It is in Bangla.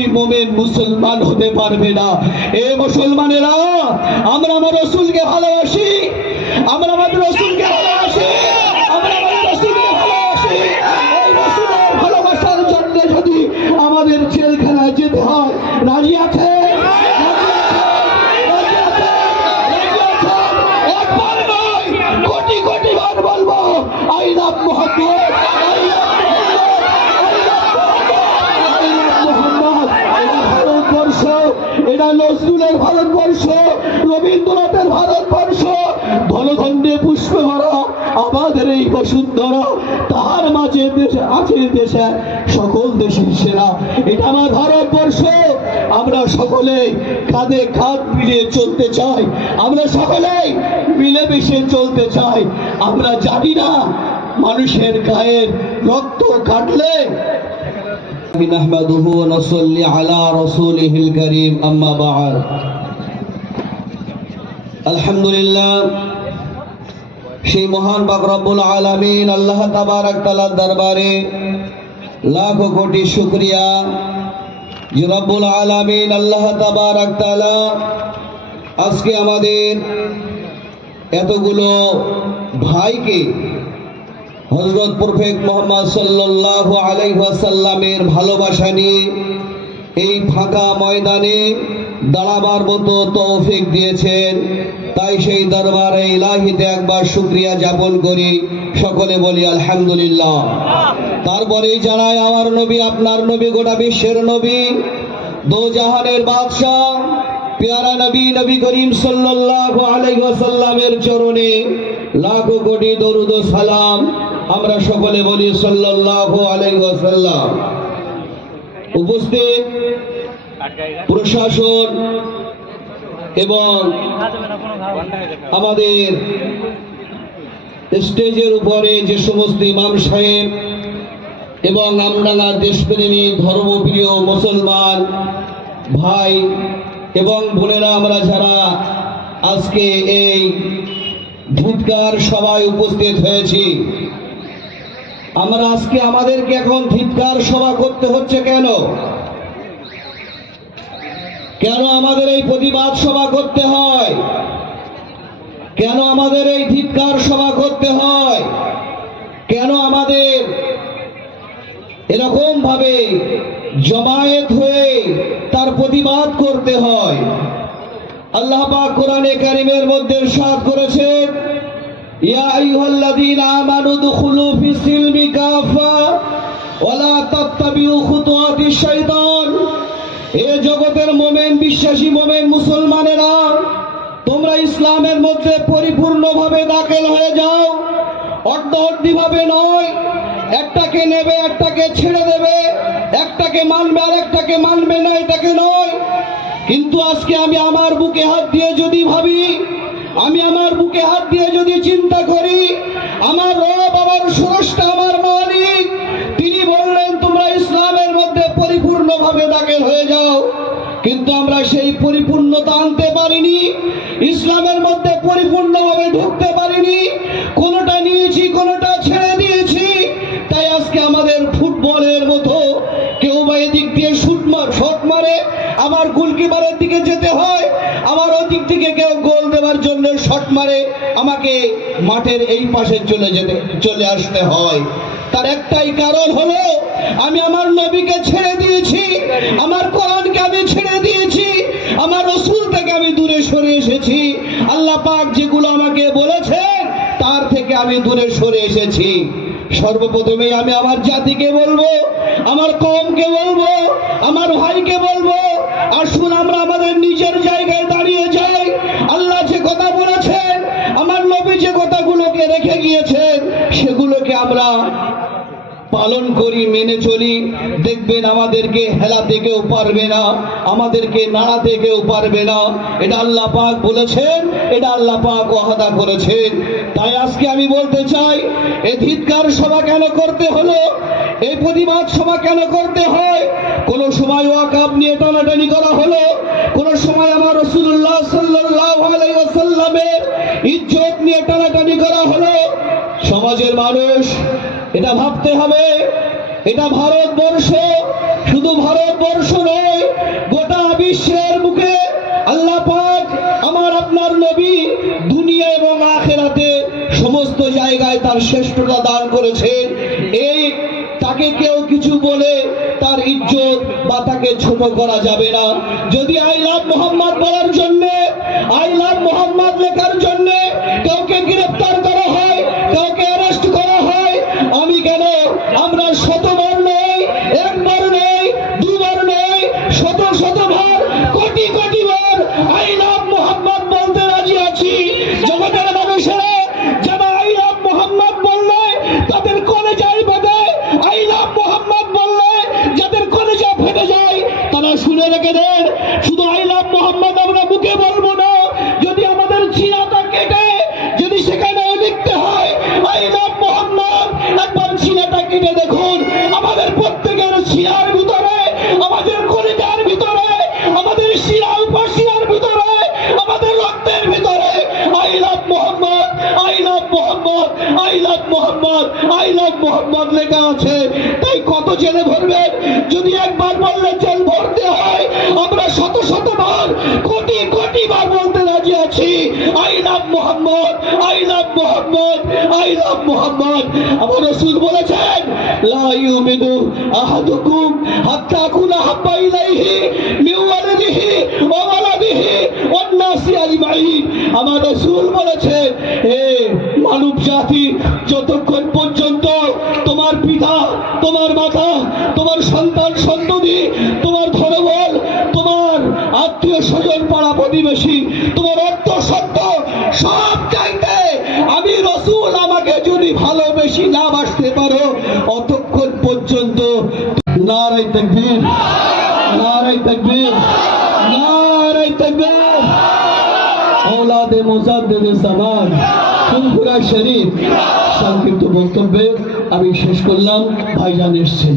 তুমি মুমিন মুসলমান হতে পারবে না। এ মুসলমানেরা, আমরা আমার রাসূলকে ভালোবাসি, আমরা আমাদের রাসূলকে ভালোবাসি, আমরা আমাদের রাসূলকে ভালোবাসি। এই রাসূলের ভালোবাসার জন্য যদি আমাদের জেলখানায় যেতে হয়, রাজি আছে? একবার নয়, কোটি কোটি বার বলবো, I love Muhammad, I love Bharatvarsha. এটা নজরুলের ভারতবর্ষ, রবীন্দ্রনাথের ভারতবর্ষ, ধনখণ্ডে পুষ্প ভরা আমাদের এই বসুন্ধরা। তার মাঝে দেশে আছে দেশে সকল দেশের সেরা। এটা আমার ভারতবর্ষ। আমরা সকলেই কাঁধে কাঁধ মিলিয়ে চলতে চাই, আমরা সকলেই মিলেমিশে চলতে চাই। আমরা জানি না মানুষের গায়ের রক্ত কাটলে। نحمده ونصلي على رسوله الكريم أما بعد আলহামদুলিল্লাহ, সেই মহান পাক রব্বুল আলামিন আল্লাহ তাবারক তাআলার দরবারে লাখো কোটি শুকরিয়া যে রব্বুল আলামিন আল্লাহ তাবারক তাআলা আজকে আমাদের এতগুলো ভাইকে হযরত প্রফেট মুহাম্মদ সাল্লাল্লাহু আলাইহি ওয়াসাল্লামের ভালোবাসা নিয়ে এই ফাঁকা ময়দানে দাঁড়াবার মতো তৌফিক দিয়েছেন। তাই সেই দরবারে ইলাহিতে একবার শুকরিয়া জ্ঞাপন করি, সকলে বলি আলহামদুলিল্লাহ। তারপরেই জানাই আমার নবী, আপনার নবী, গোটা বিশ্বের নবী, দো জাহানের বাদশাহ প্যারা নবী নবী করিম সাল্লাল্লাহু আলাইহি ওয়াসাল্লামের চরণে লাখো কোটি দরুদ ও সালাম আমরা সকলে বলি সাল্লাল্লাহু আলাইহি ওয়াসাল্লাম। উপস্থিত প্রশাসন এবং আমাদের স্টেজের উপরে যে সমস্ত ইমাম সাহেব এবং আমরা দেশপ্রেমী ধর্মপ্রিয় মুসলমান ভাই এবং বোনেরা, আমরা যারা আজকে এই ধিক্কার সভায় উপস্থিত হয়েছি, আমরা আজকে আমাদেরকে এখন ধিক্কার সভা করতে হচ্ছে কেন? কেন আমাদের এই প্রতিবাদ সভা করতে হয়? কেন আমাদের এই ধিক্কার সভা করতে হয়? কেন আমাদের এরকম ভাবে জমায়েত হয়ে তার প্রতিবাদ করতে হয়? আল্লাহ পাক কোরআনে কারীমের মধ্যে ইরশাদ করেছেন, ইয়া আইয়ুহাল্লাযীনা আমানু দুখুলু ফিস সিলমি কাফা ওয়া লা তাত্তাবিউ খুতুওয়াতিশ শাইতান। এ জগতের মুমিন, বিশ্বাসী মুমিন মুসলমানেরা, তোমরা ইসলামের মধ্যে পরিপূর্ণভাবে দাখিল হয়ে যাও। অর্ধ ভাবে নয়, একটাকে নেবে একটাকে ছেড়ে দেবে, একটাকে মানবে আর একটাকে মানবে না, এটাকে নয়। কিন্তু আজকে আমি আমার বুকে হাত দিয়ে যদি ভাবি, আমি আমার বুকে হাত দিয়ে যদি চিন্তা করি, আমার রব, আমার স্রষ্টা, আমার মালিক, তিনি বললেন তোমরা ইসলামের মধ্যে পরিপূর্ণভাবে দাখিল হয়ে যাও। কিন্তু আমরা সেই পরিপূর্ণতা আনতে পারিনি, ইসলামের মধ্যে পরিপূর্ণভাবে ঢুকতে পারিনি। কোনোটা নিয়েছি, কোনোটা ছেড়ে দিয়েছি। তাই আজকে আমাদের ফুটবলের মতো কেউ বা এদিক দিয়ে শট মারে, আমার গোলকিপারের দিকে যেতে হয়, আমার ওদিক থেকে কেউ গোল দেওয়ার জন্য শট মারে, আমাকে মাঠের এই পাশে চলে আসতে হয়। তার একটাই কারণ হলো আমি আমার নবীকে ছেড়ে দিয়েছি, আমার কোরআনকে আমি ছেড়ে দিয়েছি, আমার রাসূল থেকে আমি দূরে সরে এসেছি। আল্লাহ পাক যেগুলো আমাকে বলেছেন তার থেকে আমি দূরে সরে এসেছি। সর্বপ্রথমে আমি আমার জাতিকে বলবো, আমার কওমকে বলবো, আমার ভাইকে বলবো, আসুন আমরা আমাদের নিজের জায়গায় দাঁড়িয়ে যাই। আল্লাহ যে কথা বলেছেন, আমার নবী যে কথাগুলোকে রেখে গিয়েছেন, সেগুলোকে আমরা পালন করি, মেনে চলি। দেখবেন আমাদেরকে হেলাতে কেউ পারবে না, আমাদেরকে নাড়াতে কেউ পারবে না। এটা আল্লাহ পাক বলেছেন, এটা আল্লাহ পাক ওয়াদা করেছেন। তাই আজকে আমি বলতে চাই, এই ধিক্কার সভা কেন করতে হলো, এই প্রতিবাদ সভা কেন করতে হয়? কোন সময় ওয়াকফ নিয়ে টানাটানি করা হলো, কোন সময় আমার রাসূলুল্লাহ সাল্লাল্লাহু আলাইহি ওয়াসাল্লামের ইজ্জত নিয়ে টানাটানি করা হলো। সমাজের মানুষ এটা ভাবতে হবে, এটা ভারতবর্ষ, শুধু ভারতবর্ষ নয়, মাতাকে ছোট করা যাবে না। যদি আই লাভ মোহাম্মদ বলার জন্য, আই লাভ মোহাম্মদ লেখার জন্য কাউকে গ্রেফতার করা হয়, কাউকে অ্যারেস্ট করা হয়, আমি কেন, আমরা শতবার নয়, একবার নয়, দুবার নয়, শত শতবার, কোটি কোটি বার আই লাভ মোহাম্মদ বলতে রাজি আছি। জগতের মানুষেরা যারা আই লাভ মোহাম্মদ বললে তাদের কলেজায় বাঁধে, আই লাভ মোহাম্মদ বললে যাদের কলেজা ফেটে যায়, তারা শুনে রেখে দেন, শুধু আই লাভ মোহাম্মদ আমরা মুখে বলবো না, যদি আমাদের চিনাটা কেটে যদি সেখানে লিখতে হয় আই লাভ মোহাম্মদ, একবার চিনাটা কেটে দেখুন, আমাদের প্রত্যেকের শিরার ভিতরে, আমাদের কলেজার ভিতরে, আমাদের শিরা উপশিরার ভিতরে, আমাদের রক্তের ভিতরে I love Mohammad, I love Mohammad, I love Mohammad, I love Mohammad লেখা আছে। তাই কত জেলে ভরবেন? যদি একবার বললে জেল ভরতে হয়, আমরা শত শতবার, কোটি কোটি বার বলতে রাজি আছি I love Mohammad, I love Mohammad, I love Mohammad. আমার রাসূল বলেছেন লা ইউমিনু আহাদুকুম হাত্তা আকুনা হাব্বা ইলাইহি মিন ওয়ালিদিহি ওয়া ওয়ালাদিহি ওয়ান নাসি আজমাইন। আমার রাসূল বলেছেন, হে মানব জাতি, যতক্ষণ পর্যন্ত তোমার পিতা, তোমার মাতা, তোমার সন্তান সন্ততি, তোমার ধনবল, তোমার আত্মীয় স্বজন, পাড়া প্রতিবেশী, তোমার অর্থ সত্য সব চাইতে আমি রাসূল আমাকে যদি ভালোবেসে না বাসতে পারো, অতক্ষণ পর্যন্ত নারে তাকবীর, নারে তাকবীর, নারে তাকবীর। औलादे मुजाद्दिद ज़मान ফুরফুরা শরীফ সংক্ষিপ্ত বক্তব্যে আমি শেষ করলাম। ভাইজান এসছেন।